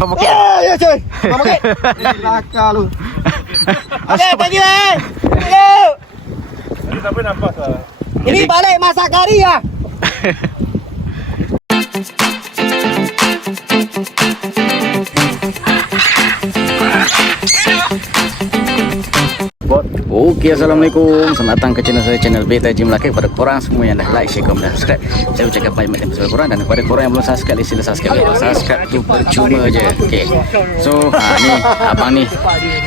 Pamoket. Ya cuy. Pamoket. Laka lu. Okey, thank you Ini sampai nampak lah. Ini balik masak kari ya. Okey, Assalamualaikum. Selamat datang ke channel saya, channel Beta Jim Laki. Kepada korang semua yang dah like, share, komen dan subscribe, saya ucapkan banyak terima kasih korang. Dan kepada korang yang belum subscribe, sila subscribe. Subscribe tu percuma je. Okey. So, ni abang ni.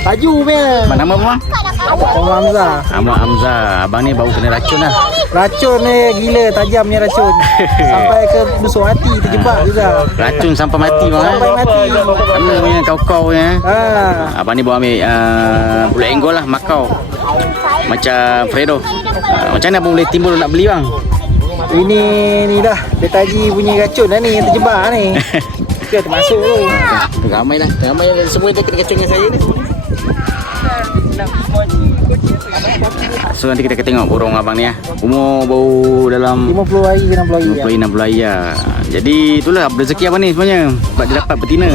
Baju punya. Apa nama abang? Abang Hamzah. Ahmad Hamzah. Abang ni baru kena racun lah. Racun ni gila, tajamnya racun. Sampai ke busuk hati, terjebak juga. Racun sampai mati bang. Sampai mati. Kamu punya kau-kau ya. Abang ni bawa ambil bulat enggol lah, makau. Macam Fredo. Macam mana abang boleh timbul nak beli bang? Ini ni dah Betaji punya racun dah ni yang terjebak ni. Kita termasuk tu. Ramai lah. Ramai semua dia kena racun dengan saya ni. So nanti kita akan tengok burung abang ni ya. Umur baru dalam 50 hari ke 60 hari. 50 60 hari ya. Jadi itulah rezeki abang ni sebenarnya. Sebab dia dapat betina.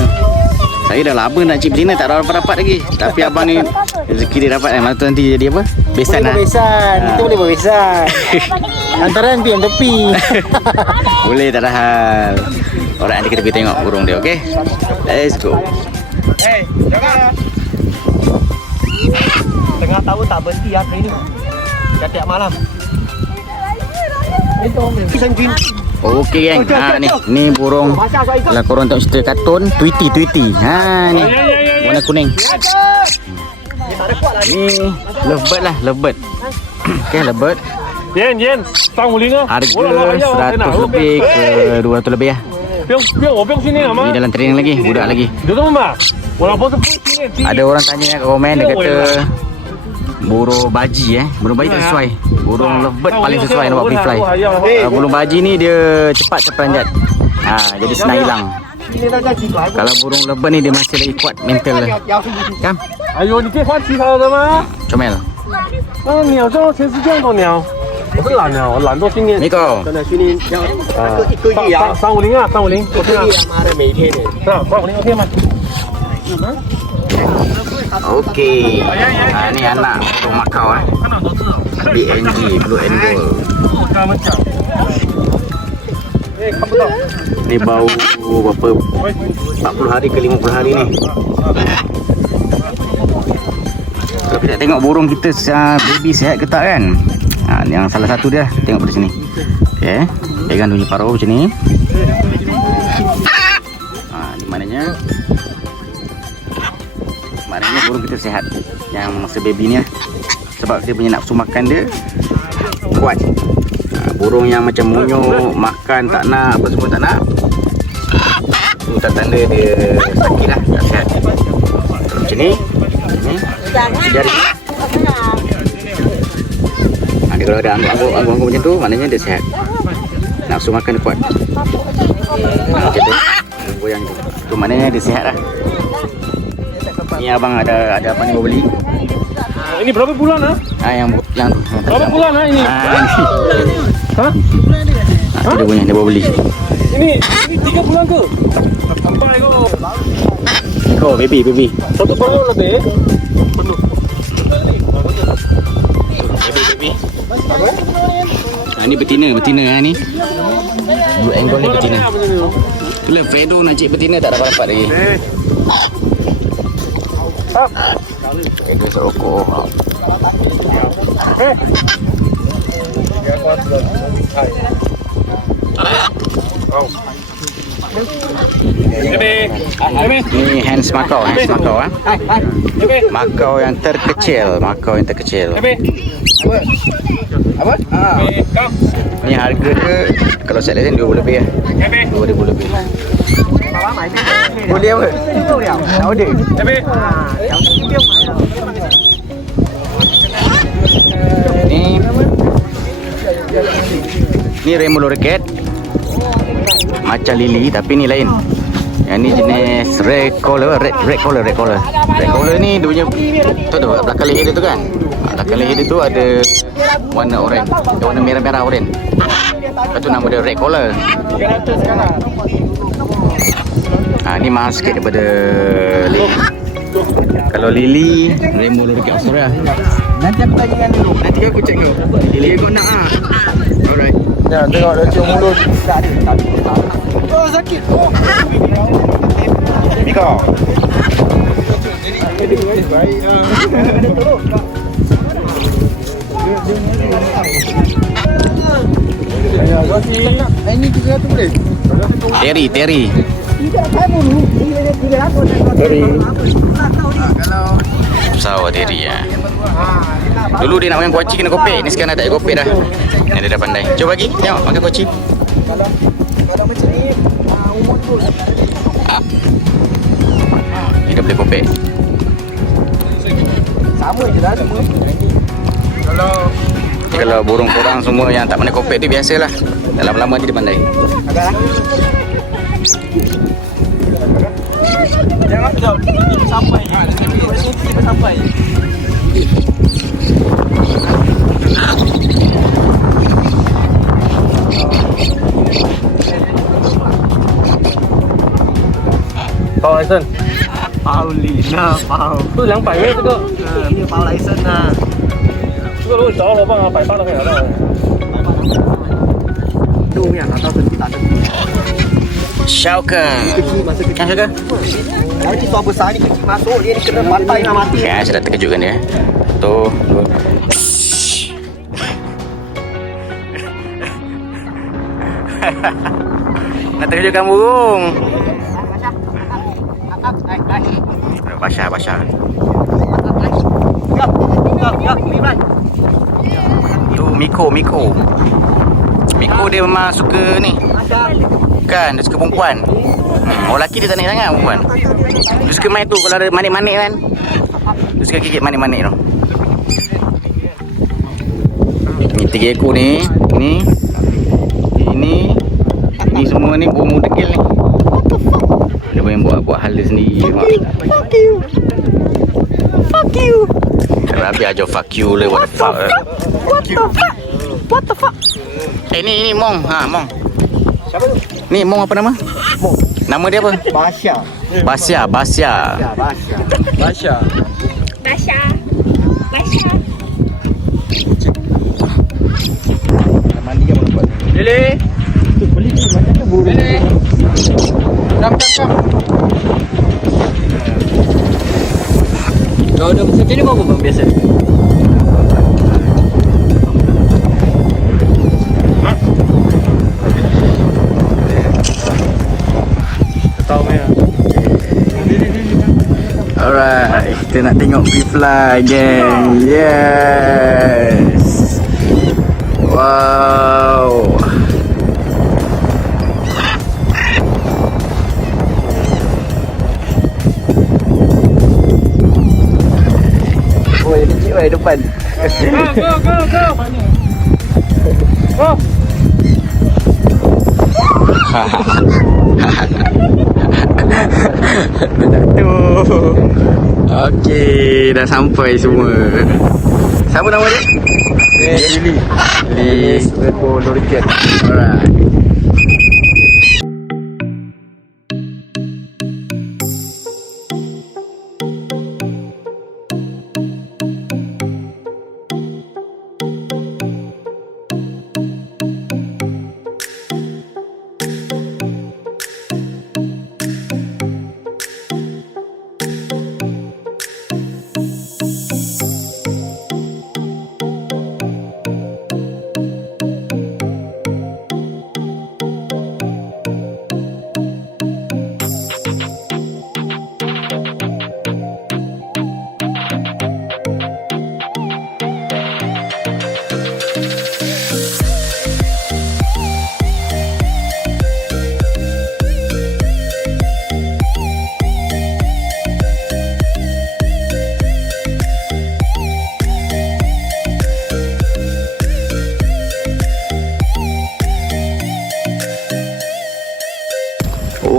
Saya dah lama nak cip betina, tak dapat lagi. Tapi abang ni rezeki dia dapat kan. Malam tu nanti jadi apa? Besan lah. Besan. Kita boleh berbesan. Antaran pian tepi. Boleh, tak ada hal. Alright, nanti kita pergi tengok burung dia, okey? Let's go. Hey, jangan. Tengah tahun tak berhenti hari ni. Setiap malam. Okey geng. Ni burung. Kalau korang tengok cerita kartun, Tweety. Ni. Warna kuning. Ni lovebird lah, lovebird. Okey, lovebird. Yen, 350 ah. Harga 100 lebih ke 200 lebih lah. 我不用训练了吗 Ni？ dalam training lagi, budak lagi. 你这么买，我老婆是不训练。 Ada orang tanya kat komen, dia kata burung baji burung baji tak sesuai. Burung lovebird paling sesuai nak buat free fly. Burung baji ni dia cepat terperanjat. Jadi senang hilang. Kalau burung lovebird ni dia masih lagi kuat mental dia. Kan? 哎呦，你可以换其他的吗？ Comel. 鸟这种全世界都鸟，我是懒鸟，我懒惰训练。 Ni kau. 真的训练要一个月啊350啊，350 ，1个月妈的每天的。是啊，350 OK 吗？ Okey. Ni anak burung makau BNG, Blue and Gold. 我跟他们讲，看不到。 Ni bau berapa 40 hari ke 50 hari ni. Kalau kita tengok burung kita baby sihat ke tak kan? Yang salah satu dia tengok pada sini. Okey, pegang bunyi paruh macam ni. Ni maknanya burung kita sihat. Yang masa baby ni sebab dia punya nafsu makan dia kuat. Burung yang macam monyok makan tak nak, apa semua tak nak, tu tanda dia sakit lah, tak sihat. Macam ni jari. Dia kalau ada angguk-angguk macam tu, maknanya dia sihat, nafsu makan dia kuat. Macam tu goyang tu maknanya dia sihat lah. Ni abang ada apa ni mau beli? Ini berapa bulan ah? Yang Berapa bulan ah ini? Hah? Dia punya, dia bawa beli. Ini 3 bulan ke? Sampai kau. Oh, baby. 1 tahun lebih. Penuh. Baby. Ni betina ni. Blue and Gold ni betina. Itulah Fredo nak cik betina tak dapat lagi. Fredo serokok. Ni hens makau, Makau yang terkecil, Apa? Ni harga dia kalau saya lihat 20 lebih 2000 lebih. Boleh apa? Nak order? Ni rainbow lorikeet. Macam lili tapi ni lain. Yang ni jenis red collar. Red collar ni dia punya tu belakang leher dia tu kan. Belakang leher dia tu ada warna oren. Warna merah-merah oren. Lepas tu nama dia red collar. Ni mahal sikit daripada lili. Kalau lili RM50 Australia. Nanti aku tanya dengan dulu. Nanti aku check kau. Lili kau nak ah. Alright. Ya, tengok dah cium mulut. Tak ada. Oh, sakit. Miko. Ini 300 boleh? Terry. Teri. Sawa Terry ya. Dulu dia nak makan kuaci kena kopek. Ni sekarang dah tak ada kopek dah. Ni dia dah pandai. Cuba bagi. Tengok makan kuaci. Kalau macam ni, umur tu Ni dah boleh kopek. sama je dah semua. Kalau burung korang semua yang tak pandai kopek tu biasalah. Dah lama-lama dia pandai. Agak jangan jauh. Sampai. Sampai.包来胜，包脸啊，包。不是200元这个，没有包来生啊。这个如果找到老板啊，180都可以拿到。都yang atau senti tak ada. Shauker. Kan Shauker? Nanti tuan besar ni kecil masuk dia kena batai nak mati. Okay, saya dah terkejutkan dia. Tu. Nak terkejutkan burung. Basah. Tu Miko. Miko dia memang suka ni. Kan, dia suka perempuan. Orang lelaki dia tak naik sangat perempuan. Dia suka main tu kalau ada manik-manik kan. Dia suka gigit manik-manik tu. Ni 3 ekor ni. Ini semua ni burung degil ni. Dia boleh buat hal dia sendiri. Fuck you. Rabi aja fuck you le. What the fuck? Ni Mong. Mong. Siapa tu? Ni Mong apa nama? Mong. Nama dia apa? Basya. Basya. Mandi kan boleh buat. Lili, Beli macam burung. come. Kalau dah macam ni berapa bang biasa? Tahu ya. Alright, kita nak tengok bee fly gang. Yes. Wow. Oh, ini cik depan. Go. Tu. Okey, dah sampai semua. Siapa nama dia? Lili. Rekor Lorikian. Alright.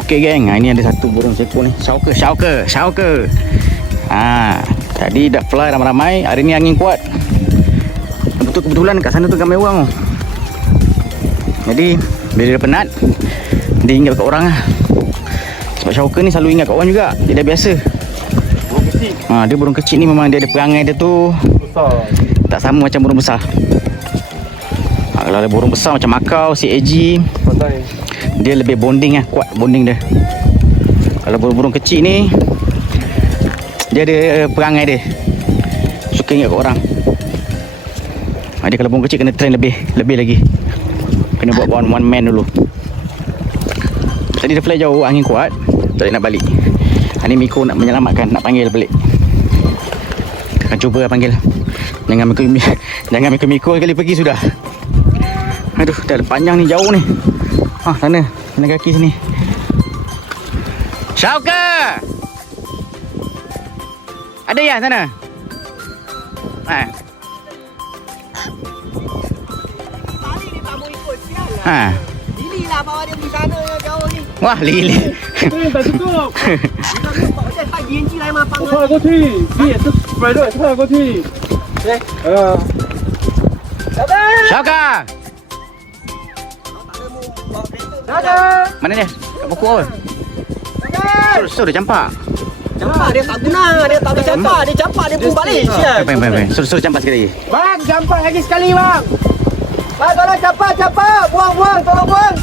Okey geng, ini ada satu burung seko ni. Shauker. Tadi dah fly ramai-ramai, hari ni angin kuat. Kebetulan kat sana tu ramai orang. Jadi bila dia penat, dia hinggap kat orang lah. Sebab Syauka ni selalu ingat kat orang juga. Dia dah biasa. Burung kecil. Dia burung kecil ni memang dia ada perangai dia tu Besar. tak sama macam burung besar. Kalau ada burung besar macam makau, si AG, Pandai. dia lebih bonding lah, kuat bonding dia. Kalau burung-burung kecil ni, dia ada perangai dia, suka ingat kat orang. Dia kalau burung kecil kena train lebih lagi. Kena buat one man dulu. Tadi dia fly jauh, angin kuat, tak boleh nak balik. Ni Miko nak menyelamatkan, nak panggil balik. Akan cuba lah panggil. Jangan Miko sekali pergi sudah. Aduh, dah panjang ni, jauh ni. Sana, sana kaki sini. Syauka! Ada ya sana? Tadi ni tak mau ikut, sial lah. Lili lah bawa dia pergi sana yang jauh ni. Wah, Lili. 对，但是够了。 Kita ni bawa dia tak GNG来嘛，放 我跳过去，你也是摆对，跳过去。对， Syauka! Ada. Mana dia? Kat pokok apa? Suruh dia campak. Campak dia tak guna, dia tak boleh campak, dia campak dia pun balik. Sial. Baik. Suruh campak sekali lagi. Bang, campak lagi sekali bang. Bang, tolong campak, buang, tolong buang.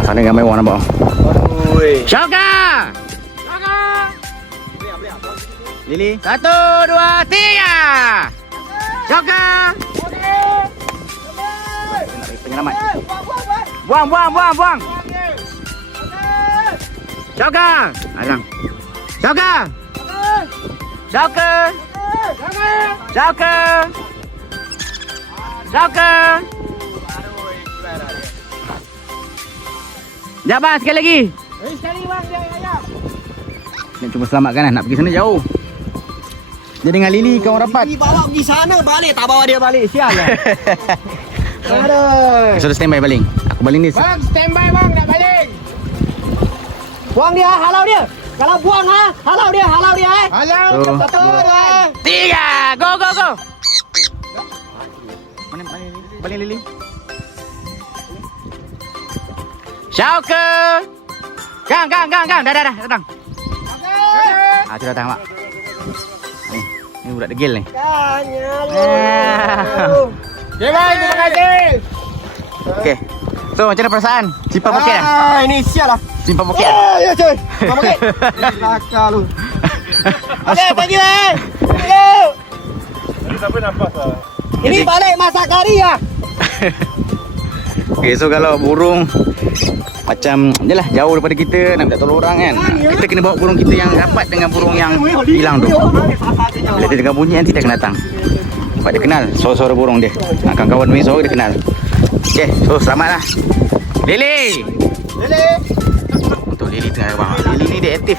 Sana ramai orang nampak. Aduh. Syauka! Lili, 1, 2, 3. Syauka! Nak bagi penyelamat. Buang. Syauka! Arang. Syauka! Sekejap bang, sekali lagi. Sekali bang, dia ayam. Nak cuba selamatkan lah, nak pergi sana jauh. Dia dengan Lili kawan rapat. Bawa pergi sana balik, tak bawa dia balik. Sial lah. Aduh. Suruh standby baling. Aku baling ni. Bang, standby bang, nak balik. Buang dia, halau dia. Kalau buang halau dia Halau. 1, 2, 3, go. Mana baling Lili? Syauka! Gang. Dah. Datang. Sudah datang, Mak. Ni budak degil ni. Tanya lu. Okay bang, terima kasih. Okey. So, macam mana perasaan? Simpan poket dah? Ini sial lah. Simpan poket. Ya cuy. Simpan poket. Laka lu. Okay, thank you eh. Thank you. Tadi sampai nafas lah. Ini balik masak kari ya. Okey, so kalau burung macam jelah jauh daripada kita nak minta tolong orang kan, kita kena bawa burung kita yang rapat dengan burung yang hilang tu. Bila dia dengar bunyi nanti dia akan datang. Sebab dia kenal suara-suara burung dia. Kawan-kawan ni suara dia kenal. Okey, so selamatlah. Lili. Untuk Lili tengah bang. Lili ni dia aktif,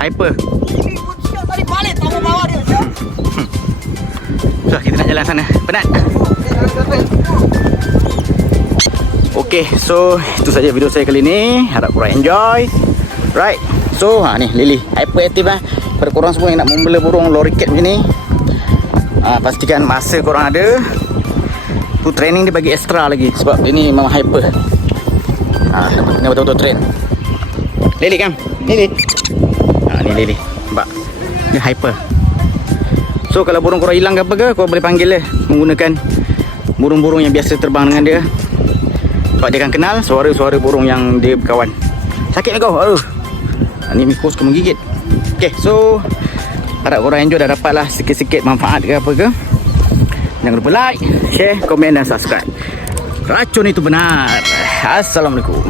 hyper. Ini pun sial tadi balik tak mau bawa dia. So, kita nak jalan sana. Penat. Okey, so itu saja video saya kali ni. Harap korang enjoy. Right. So, ni Lili hyperaktif lah. Pada korang semua yang nak membela burung loricat macam ni, pastikan masa korang ada tu training dia bagi extra lagi. Sebab dia ni memang hyper. Kena betul-betul train. Lili kan? Lili. Ni Lili. Nampak? Dia hyper. So, kalau burung korang hilang ke apa ke, korang boleh panggil dia menggunakan burung-burung yang biasa terbang dengan dia. Sebab dia akan kenal suara-suara burung yang dia berkawan. Sakit lah kau. Ni Miko suka menggigit. Okay, so harap korang enjoy, dah dapat lah sikit-sikit manfaat ke apa ke. Jangan lupa like, share, komen dan subscribe. Racun itu benar. Assalamualaikum.